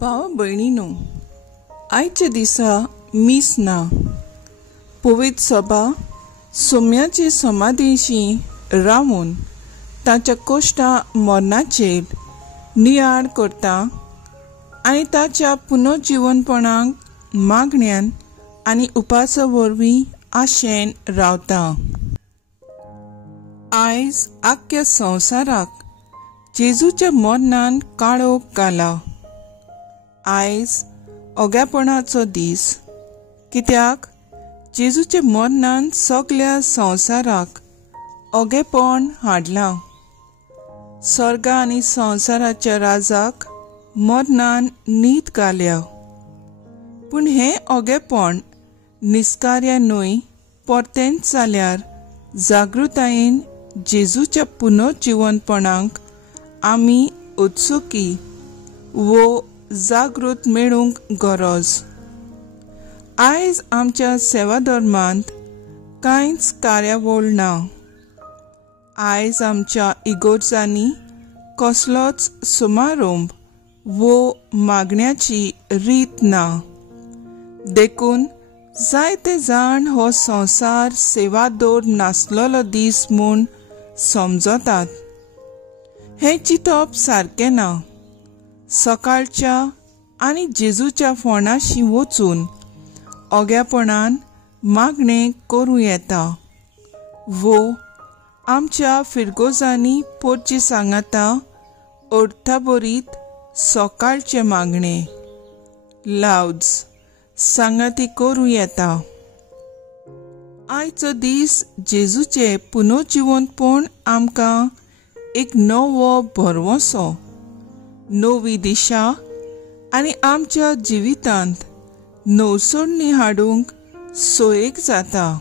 भाव भयणीनो, आयच्या दिसा मीस ना. पवित्र सभा सोम्याची समाधीशी रावून ताच्या कोश्टा मरणाचेर नियाळ करता आनी ताच्या पुनर्जीवनपणाक मागण्यान आनी उपासा वरवीं आशेन रावता. आयज आख्ख्या संवसाराक जेजूच्या मरणान काळोख घाला. आयज ओग्यापणाचो दीस, कित्याक जेजूच्या मरणान सगळ्या संवसाराक ओगेपण हाडलां. स्वर्ग आनी संवसाराच्या राजाक मरणान न्हीद घाल्या. पूण हें ओगेपण निस्कार्या न्हय, परतेंच जाल्यार जागृतायेन जेजूच्या पुनर्जीवनपणाक आमी उत्सुकी वो जागृत मेळूंक गरज. आयज आमच्या सेवा धर्मांत कांयच कार्यावळ ना. आयज आमच्या इगोर्जांनी कसलोच समारंभ वो मागण्याची रीत ना. देखून जायते जाण हो संवसार सेवादोर नासलोलो दीस म्हूण समजतात. हें चिंतप सारकें ना. सकाळच्या आनी जेजूच्या फोंडाशी वचून ओग्यापणान मागणें करूं येता. वो आमच्या फिरगोजांनी पोरची सांगाता अर्थाबरीत सकाळचे मागणें लावज सांगाती करूं येता. आयचो दीस जेजूचे पुनर्जीवनपण आमकां एक नवो भरवंसो, नवी दिशा आनी आमच्या जिवितांत नवसोडणी हाडूंक सोयेक जाता.